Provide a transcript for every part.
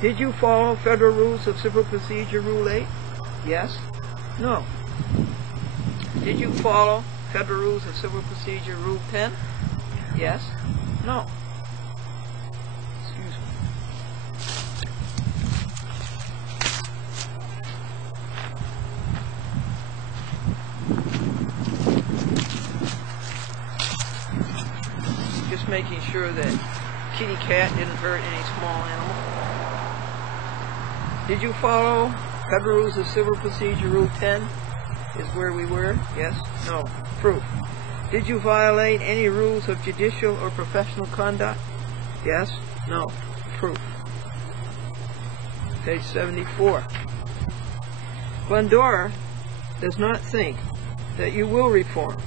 Did you follow Federal Rules of Civil Procedure Rule 8? Yes? No. Did you follow Federal Rules of Civil Procedure Rule 10? Yes? No. Excuse me. Just making sure that kitty cat didn't hurt any small animal. Did you follow Federal Rules of Civil Procedure Rule 10? Is where we were? Yes? No. Proof. Did you violate any rules of judicial or professional conduct? Yes? No. Proof. Page 74. Glendora does not think that you will reform,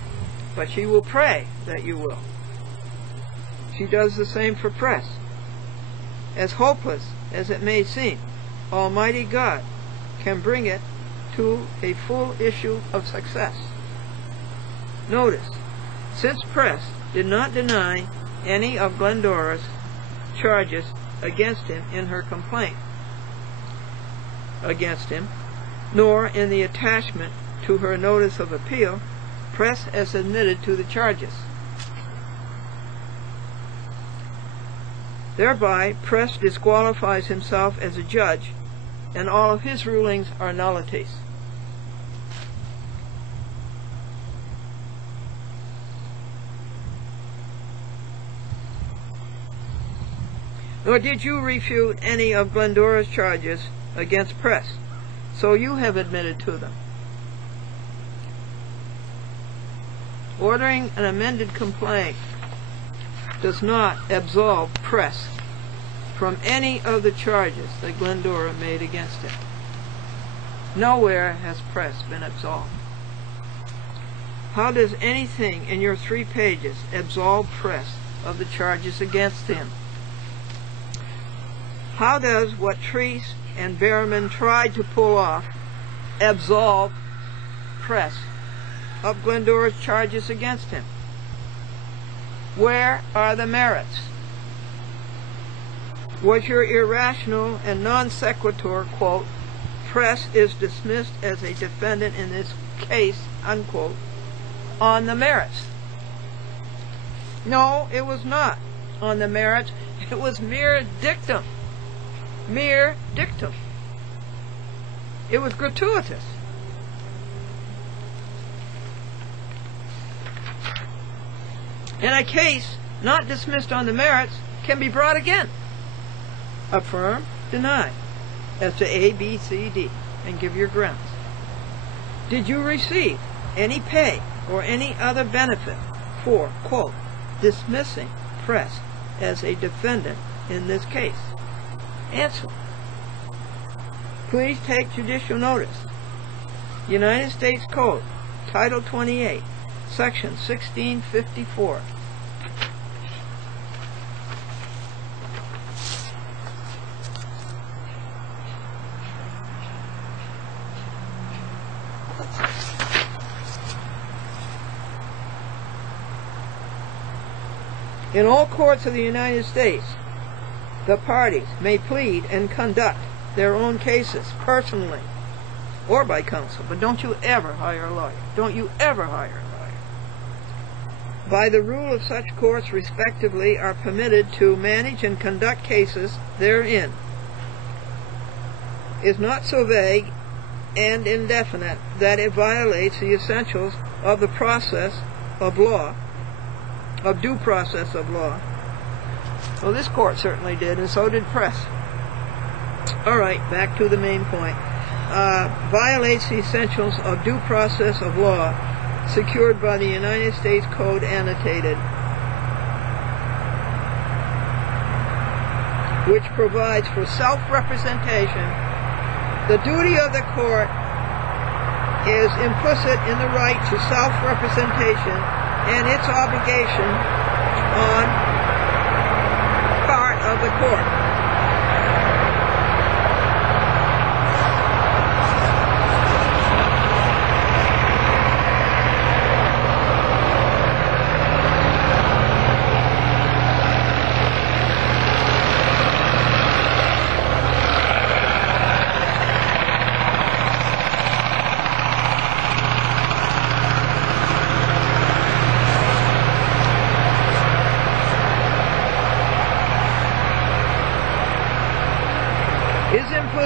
but she will pray that you will. She does the same for press. As hopeless as it may seem, Almighty God can bring it to a full issue of success. Notice, since press did not deny any of Glendora's charges against him in her complaint against him, nor in the attachment to her notice of appeal, press has admitted to the charges. Thereby, press disqualifies himself as a judge, and all of his rulings are nullities. Nor did you refute any of Glendora's charges against press, so you have admitted to them. Ordering an amended complaint does not absolve press from any of the charges that Glendora made against him. Nowhere has press been absolved. How does anything in your 3 pages absolve press of the charges against him? How does what Treese and Behrman tried to pull off absolve press of Glendora's charges against him? Where are the merits? Was your irrational and non sequitur quote, press is dismissed as a defendant in this case, unquote, on the merits? No, it was not on the merits. It was mere dictum. Mere dictum. It was gratuitous. And a case not dismissed on the merits can be brought again. Affirm, deny, as to A, B, C, D, and give your grounds. Did you receive any pay or any other benefit for, quote, dismissing press as a defendant in this case? Answer. Please take judicial notice. United States Code, Title 28, Section 1654. In all courts of the United States, the parties may plead and conduct their own cases personally or by counsel, but don't you ever hire a lawyer. Don't you ever hire a lawyer. By the rule of such courts, respectively, are permitted to manage and conduct cases therein, is not so vague and indefinite that it violates the essentials of the process of law, of due process of law. Well, this court certainly did, and so did press. All right, back to the main point. Violates the essentials of due process of law secured by the United States Code annotated, which provides for self-representation. The duty of the court is implicit in the right to self-representation and its obligation on part of the court.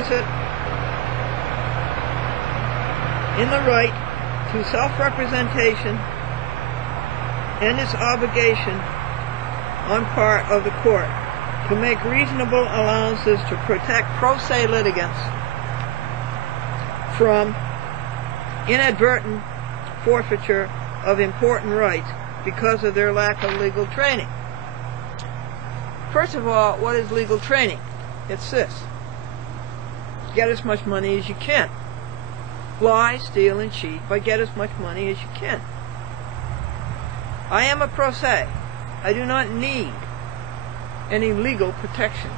complicit in the right to self-representation and its obligation on part of the court to make reasonable allowances to protect pro se litigants from inadvertent forfeiture of important rights because of their lack of legal training. First of all, what is legal training? It's this: get as much money as you can. Lie, steal, and cheat, but get as much money as you can. I am a pro se. I do not need any legal protection,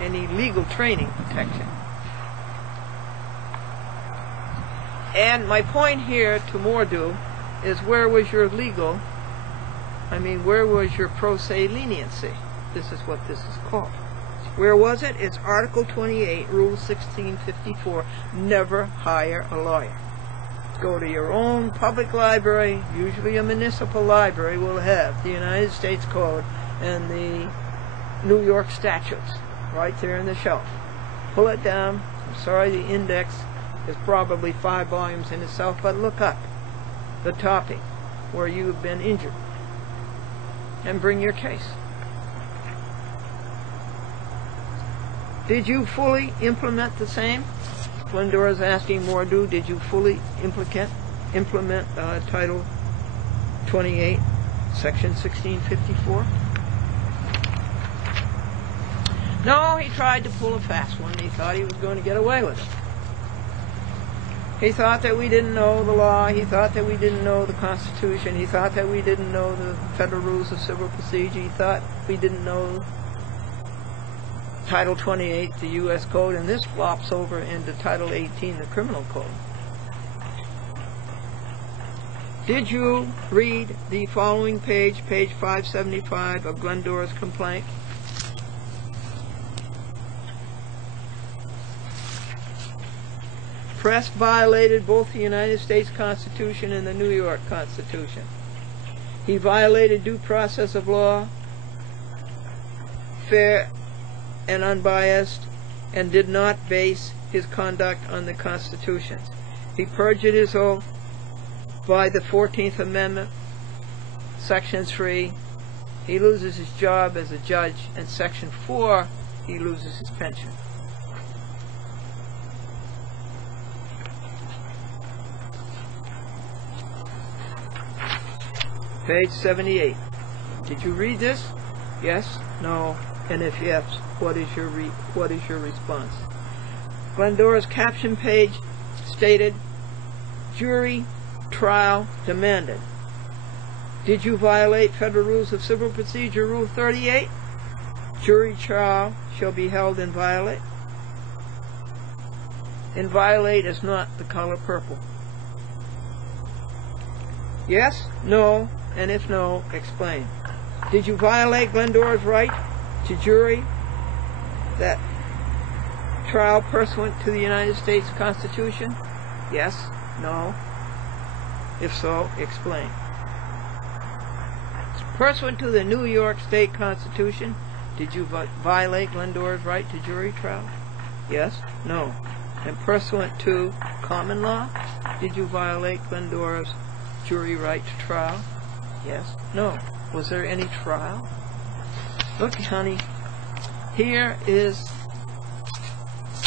any legal training protection. And my point here to Mordu is, where was your where was your pro se leniency? This is what this is called. Where was it? It's Article 28, Rule 1654, never hire a lawyer. Go to your own public library, usually a municipal library will have the United States Code and the New York statutes right there in the shelf. Pull it down. I'm sorry, the index is probably 5 volumes in itself, but look up the topic where you've been injured and bring your case. Did you fully implement the same? Glendora's asking Mordu, did you fully implement Title 28, Section 1654? No, he tried to pull a fast one. He thought he was going to get away with it. He thought that we didn't know the law. He thought that we didn't know the Constitution. He thought that we didn't know the Federal Rules of Civil Procedure. He thought we didn't know Title 28, the U.S. Code, and this flops over into Title 18, the Criminal Code. Did you read the following page, page 575 of Glendora's complaint? Press violated both the United States Constitution and the New York Constitution. He violated due process of law, fair and unbiased, and did not base his conduct on the Constitution. He perjured his oath by the 14th Amendment, Section 3. He loses his job as a judge, and Section 4, he loses his pension. Page 78. Did you read this? Yes? No? And if yes, what is your response? Glendora's caption page stated, jury trial demanded. Did you violate Federal Rules of Civil Procedure Rule 38? Jury trial shall be held inviolate. Inviolate is not the color purple. Yes? No? And if no, explain. Did you violate Glendora's right to jury that trial pursuant to the United States Constitution? Yes? No? If so, explain. Pursuant to the New York State Constitution, did you violate Glendora's right to jury trial? Yes? No? And pursuant to common law, did you violate Glendora's jury right to trial? Yes? No? Was there any trial? Look, honey, here is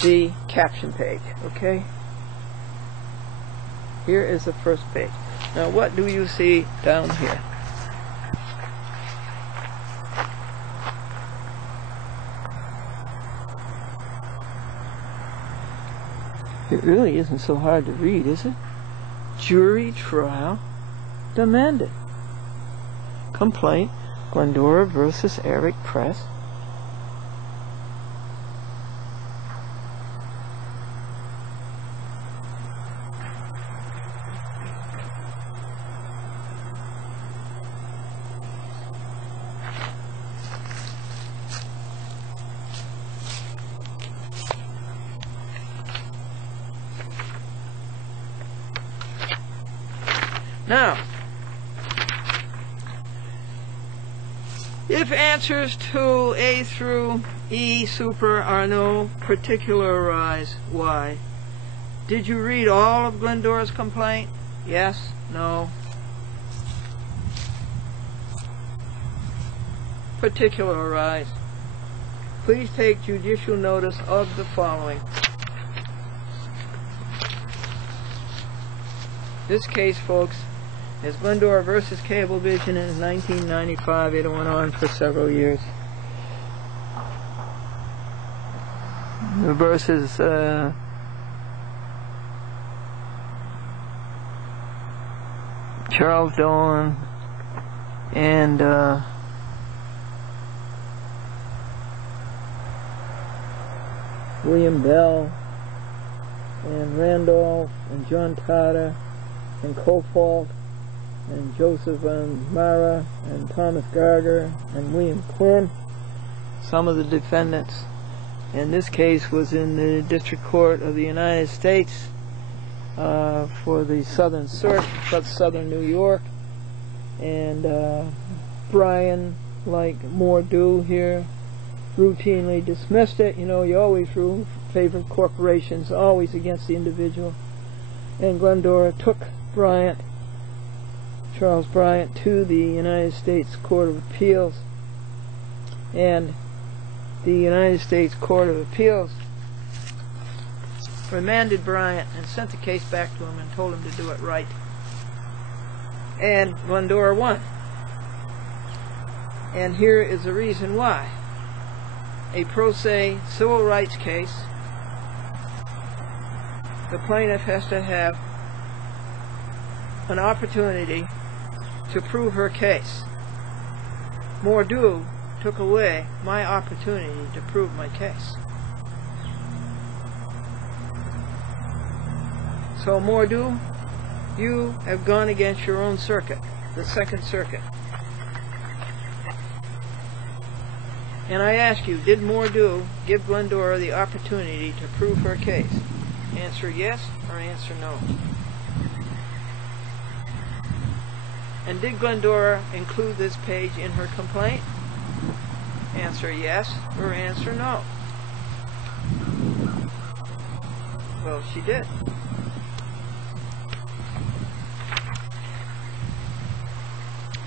the caption page, okay? Here is the first page. Now, what do you see down here? It really isn't so hard to read, is it? Jury trial demanded. Complaint, Glendora versus Eric Press. Now, If answers to A through E super are no, particularize why. Did you read all of Glendora's complaint? Yes, no. Particularize. Please take judicial notice of the following. This case, folks, is Glendora versus Cablevision in 1995. It went on for several years. Versus Charles Dolan and William Bell and Randolph and John Carter and Kofalt and Joseph Mara and Thomas Gardner and William Quinn, some of the defendants. And this case was in the District Court of the United States for the Southern Circuit, Southern New York. And Brian, like more do here, routinely dismissed it. You know, you always favor corporations, always against the individual. And Glendora took Charles Bryant, to the United States Court of Appeals. And the United States Court of Appeals remanded Bryant and sent the case back to him and told him to do it right. And Glendora won. And here is the reason why. A pro se civil rights case, the plaintiff has to have an opportunity to prove her case. Mordew took away my opportunity to prove my case. So Mordew, you have gone against your own circuit, the Second Circuit. And I ask you, did Mordew give Glendora the opportunity to prove her case? Answer yes or answer no. And did Glendora include this page in her complaint? Answer yes or answer no. Well, she did.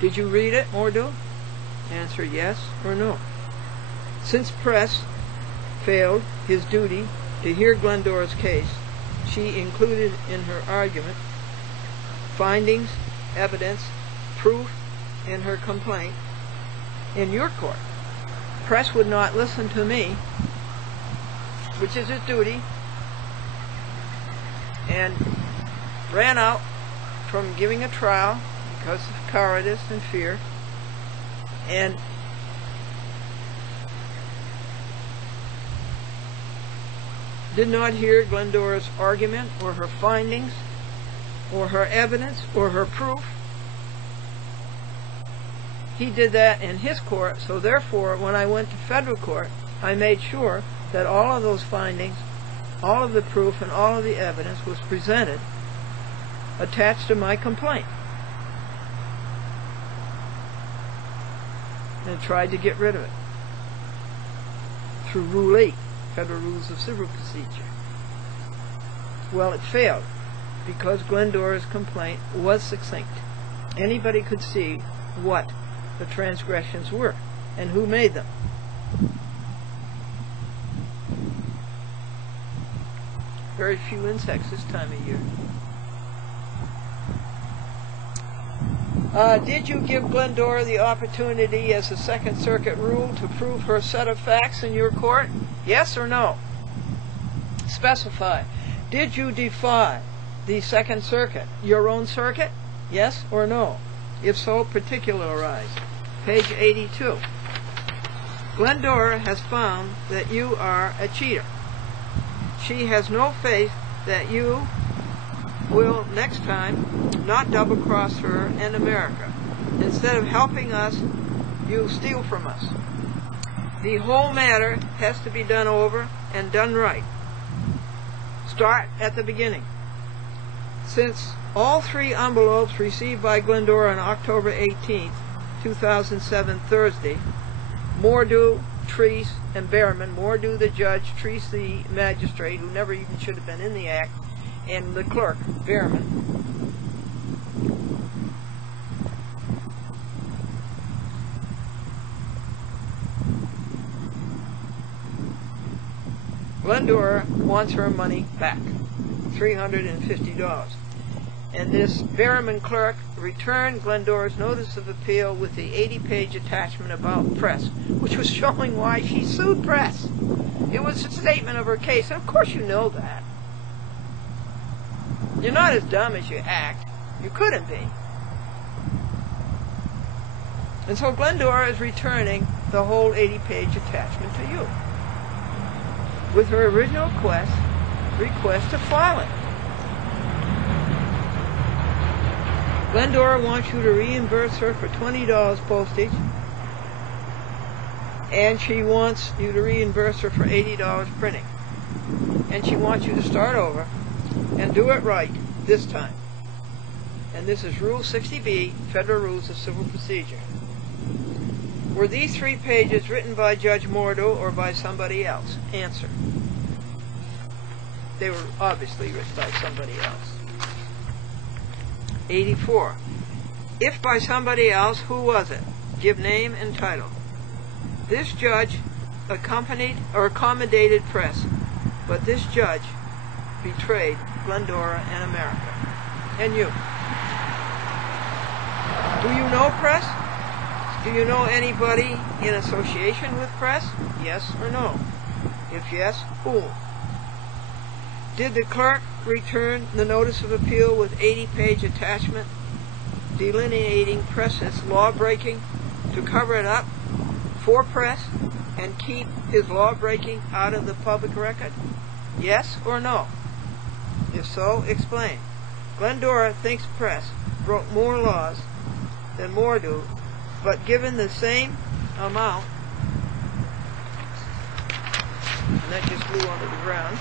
Did you read it, Mordew? Answer yes or no. Since press failed his duty to hear Glendora's case, she included in her argument findings, evidence, proof in her complaint in your court. Press would not listen to me, which is his duty, and ran out from giving a trial because of cowardice and fear, and did not hear Glendora's argument or her findings or her evidence or her proof. He did that in his court, so therefore when I went to federal court, I made sure that all of those findings, all of the proof and all of the evidence was presented attached to my complaint, and tried to get rid of it through Rule 8, Federal Rules of Civil Procedure. Well, it failed because Glendora's complaint was succinct. Anybody could see what the transgressions were and who made them. Very few insects this time of year. Did you give Glendora the opportunity, as the Second Circuit ruled, to prove her set of facts in your court? Yes or no? Specify. Did you defy the Second Circuit, your own circuit? Yes or no? If so, particularize. Page 82. Glendora has found that you are a cheater. She has no faith that you will next time not double-cross her and America. Instead of helping us, you steal from us. The whole matter has to be done over and done right. Start at the beginning. Since all three envelopes received by Glendora on October 18th 2007, Thursday, Mordew, Treese, and Behrman, Mordew the judge, Treese the magistrate, who never even should have been in the act, and the clerk, Behrman. Glendora wants her money back, $350. And this Behrman clerk returned Glendora's notice of appeal with the 80-page attachment about press, which was showing why she sued press. It was a statement of her case, and of course you know that. You're not as dumb as you act. You couldn't be. And so Glendora is returning the whole 80-page attachment to you, with her original request to file it. Glendora wants you to reimburse her for $20 postage, and she wants you to reimburse her for $80 printing. And she wants you to start over and do it right this time. And this is Rule 60B, Federal Rules of Civil Procedure. Were these 3 pages written by Judge Mordew or by somebody else? Answer. They were obviously written by somebody else. 84. If by somebody else, who was it? Give name and title. This judge accompanied or accommodated press, but this judge betrayed Glendora and America. And you. Do you know press? Do you know anybody in association with press? Yes or no? If yes, who? Did the clerk return the notice of appeal with 80-page attachment delineating press's law-breaking to cover it up for press and keep his law-breaking out of the public record? Yes or no? If so, explain. Glendora thinks press broke more laws than Mordew, but given the same amount, and that just flew onto the ground,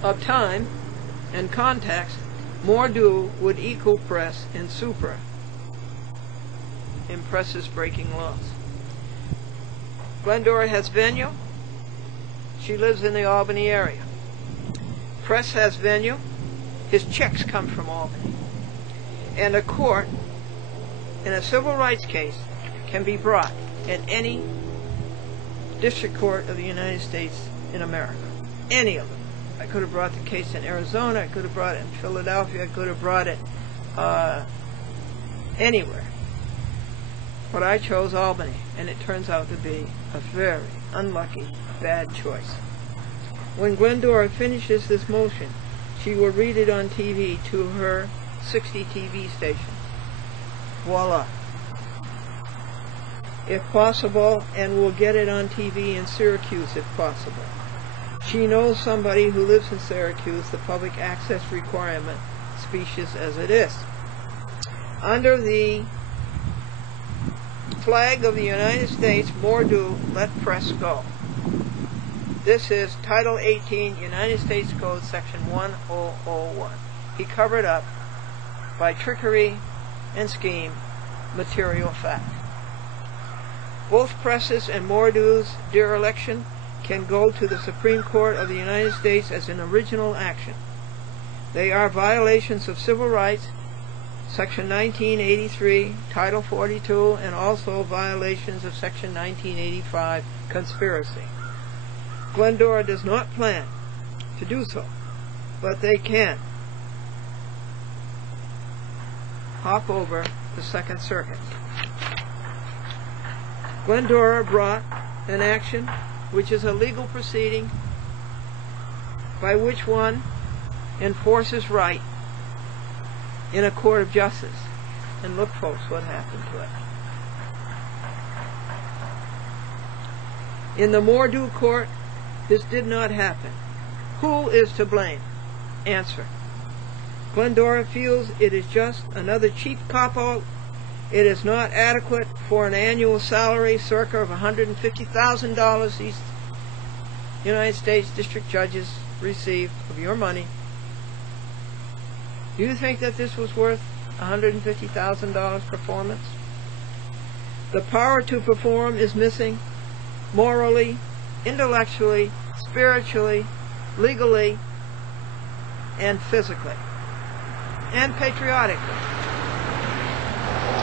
of time and context, Mordew would equal press in supra in press's breaking laws. Glendora has venue. She lives in the Albany area. Press has venue. His checks come from Albany. And a court in a civil rights case can be brought in any district court of the United States in America. Any of them. I could have brought the case in Arizona, I could have brought it in Philadelphia, I could have brought it anywhere. But I chose Albany, and it turns out to be a very unlucky, bad choice. When Glendora finishes this motion, she will read it on TV to her 60 TV stations. Voila. If possible, and we'll get it on TV in Syracuse if possible. She knows somebody who lives in Syracuse, the public access requirement, specious as it is. Under the flag of the United States, Mordew let press go. This is Title 18, United States Code, Section 1001. He covered up, by trickery and scheme, material fact. Both presses and Mordew's dereliction can go to the Supreme Court of the United States as an original action. They are violations of civil rights, Section 1983, Title 42, and also violations of Section 1985, conspiracy. Glendora does not plan to do so, but they can hop over the Second Circuit. Glendora brought an action which is a legal proceeding by which one enforces right in a court of justice. And look, folks, what happened to it. In the Mordew court, this did not happen. Who is to blame? Answer. Glendora feels it is just another cheap cop-out. It is not adequate for an annual salary circa of $150,000 these United States district judges received of your money. Do you think that this was worth $150,000 performance? The power to perform is missing morally, intellectually, spiritually, legally, and physically, and patriotically.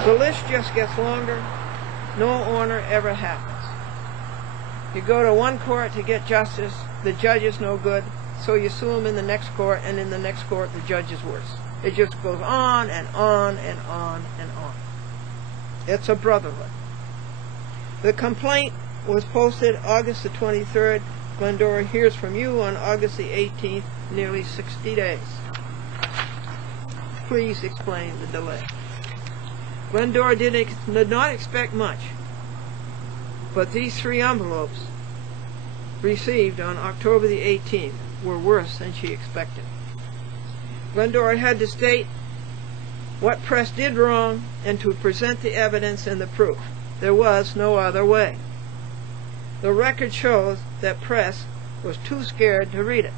The list just gets longer. No honor ever happens. You go to one court to get justice, the judge is no good, so you sue him in the next court, and in the next court the judge is worse. It just goes on and on and on and on. It's a brotherhood. The complaint was posted August the 23rd. Glendora hears from you on August the 18th, nearly 60 days. Please explain the delay. Glendora did not expect much, but these 3 envelopes received on October the 18th were worse than she expected. Glendora had to state what press did wrong and to present the evidence and the proof. There was no other way. The record shows that press was too scared to read it.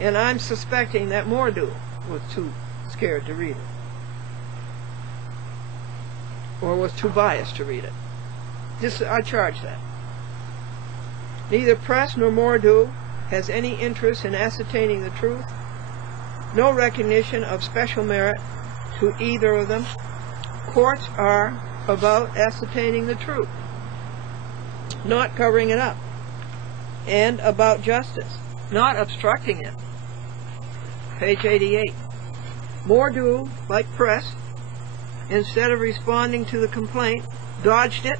And I'm suspecting that Mordew was too scared to read it, or was too biased to read it. I charge that. Neither press nor Mordew has any interest in ascertaining the truth. No recognition of special merit to either of them. Courts are about ascertaining the truth, not covering it up, and about justice, not obstructing it. Page 88. Mordew, like press, instead of responding to the complaint, dodged it,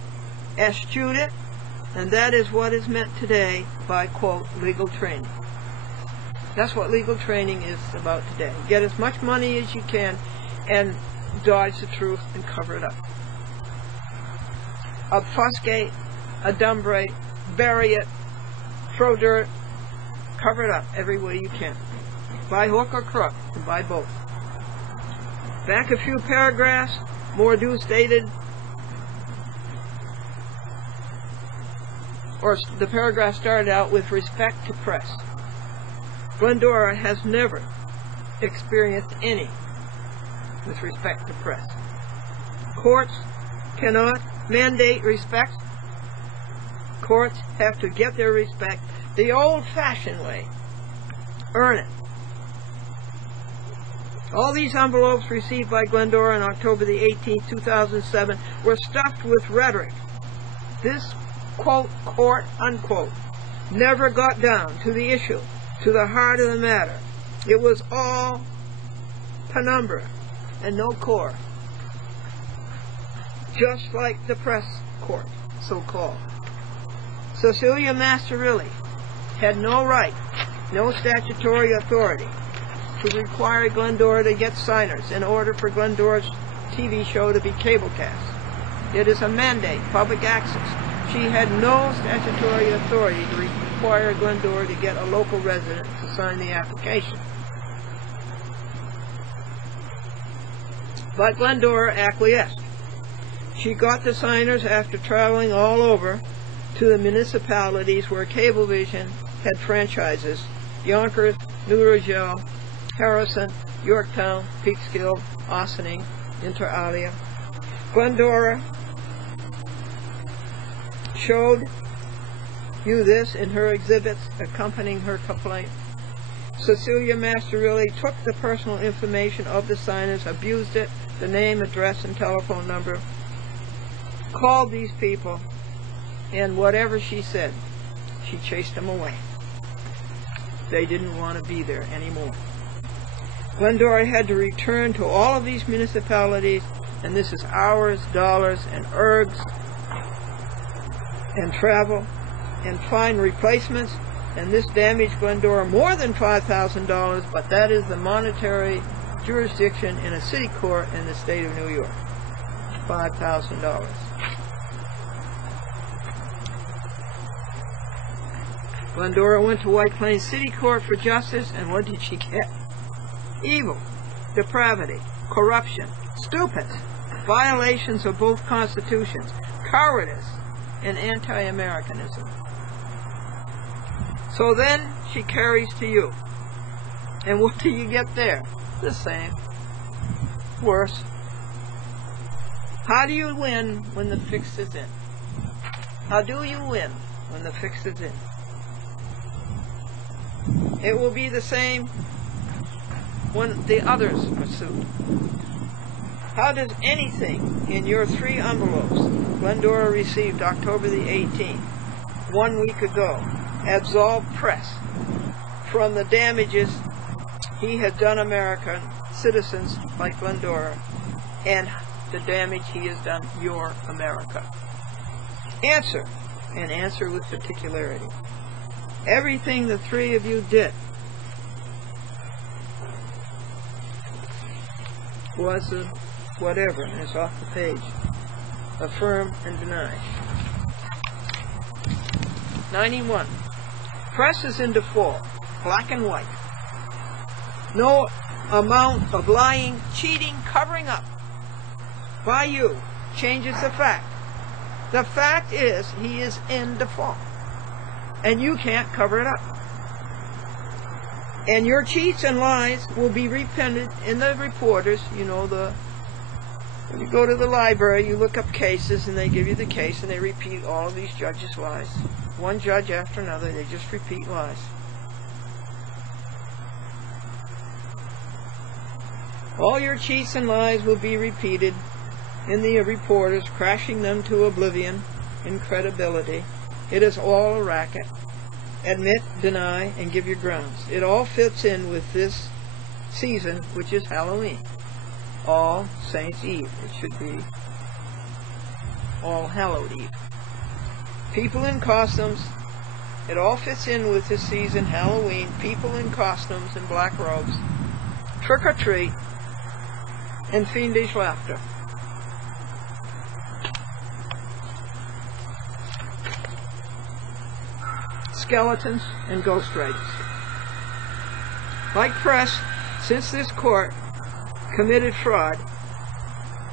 eschewed it, and that is what is meant today by, quote, legal training. That's what legal training is about today. Get as much money as you can and dodge the truth and cover it up. Obfuscate, adumbrate, bury it, throw dirt, cover it up every way you can. By hook or crook, and by both. Back a few paragraphs, Mordew stated, or the paragraph started out with respect to press. Glendora has never experienced any with respect to press. Courts cannot mandate respect. Courts have to get their respect the old-fashioned way. Earn it. All these envelopes received by Glendora on October the 18th, 2007 were stuffed with rhetoric. This, quote, court, unquote, never got down to the issue, to the heart of the matter. It was all penumbra and no core. Just like the press court, so-called. Cecilia Masterilli had no right, no statutory authority to require Glendora to get signers in order for Glendora's TV show to be cablecast. It is a mandate, public access. She had no statutory authority to require Glendora to get a local resident to sign the application. But Glendora acquiesced. She got the signers after traveling all over to the municipalities where Cablevision had franchises: Yonkers, New Rochelle, Harrison, Yorktown, Peekskill, Ossining, Inter Alia. Glendora showed you this in her exhibits accompanying her complaint. Cecilia Masterilli took the personal information of the signers, abused it, the name, address, and telephone number, called these people, and whatever she said, she chased them away. They didn't want to be there anymore. Glendora had to return to all of these municipalities, and this is hours, dollars, and ergs, and travel, and find replacements, and this damaged Glendora more than $5,000, but that is the monetary jurisdiction in a city court in the state of New York. $5,000. Glendora went to White Plains City Court for justice, and what did she get? Evil, depravity, corruption, stupid, violations of both constitutions, cowardice, and anti-Americanism. So then she carries to you. And what do you get there? The same. Worse. How do you win when the fix is in? How do you win when the fix is in? It will be the same when the others are sued. How does anything in your 3 envelopes Glendora received October the 18th, 1 week ago, absolve Press from the damages he has done American citizens like Glendora and the damage he has done your America? Answer, and answer with particularity. Everything the 3 of you did was a whatever, and it's off the page. Affirm and deny. 91. Press is in default, black and white. No amount of lying, cheating, covering up by you changes the fact. The fact is he is in default, and you can't cover it up. And your cheats and lies will be repented in the reporters. You know, when you go to the library, you look up cases, and they give you the case, and they repeat all of these judges' lies. One judge after another, they just repeat lies. All your cheats and lies will be repeated in the reporters, crashing them to oblivion in credibility. It is all a racket. Admit, deny, and give your grounds. It all fits in with this season, which is Halloween. All Saints' Eve. It should be All Hallowed Eve. People in costumes. It all fits in with this season, Halloween. People in costumes and black robes. Trick or treat. And fiendish laughter. Skeletons and ghost riders. Like Press, since this court committed fraud,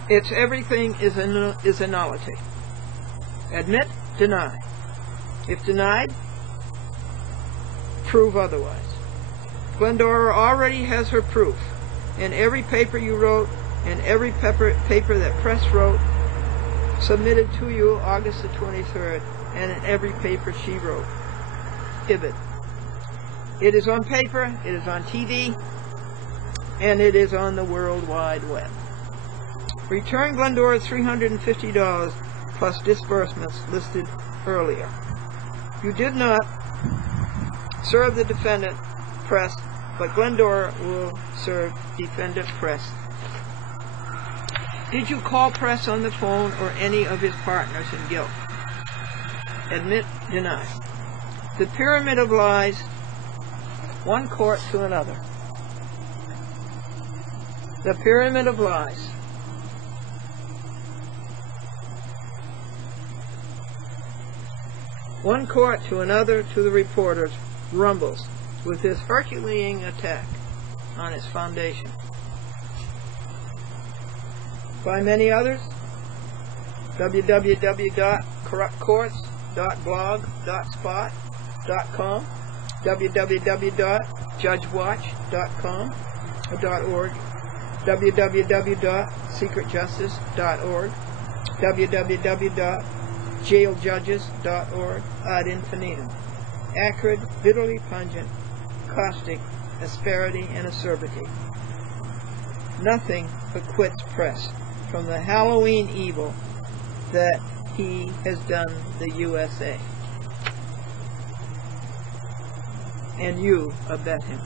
its everything is a nullity. Admit, deny. If denied, prove otherwise. Glendora already has her proof. In every paper you wrote, in every paper that Press wrote, submitted to you August the 23rd, and in every paper she wrote. Ibid. It is on paper, it is on TV, and it is on the World Wide Web. Return Glendora's $350 plus disbursements listed earlier. You did not serve the defendant, Press, but Glendora will serve defendant Press. Did you call Press on the phone or any of his partners in guilt? Admit, deny. The pyramid of lies, one court to another. The pyramid of lies. One court to another to the reporters rumbles with this Herculean attack on its foundation. By many others, www.corruptcourts.blog.spot.com, www.judgewatch.com .org, www.secretjustice.org, www.jailjudges.org, ad infinitum. Acrid, bitterly pungent, caustic, asperity, and acerbity. Nothing acquits Press from the Halloween evil that he has done the USA. And you abet him.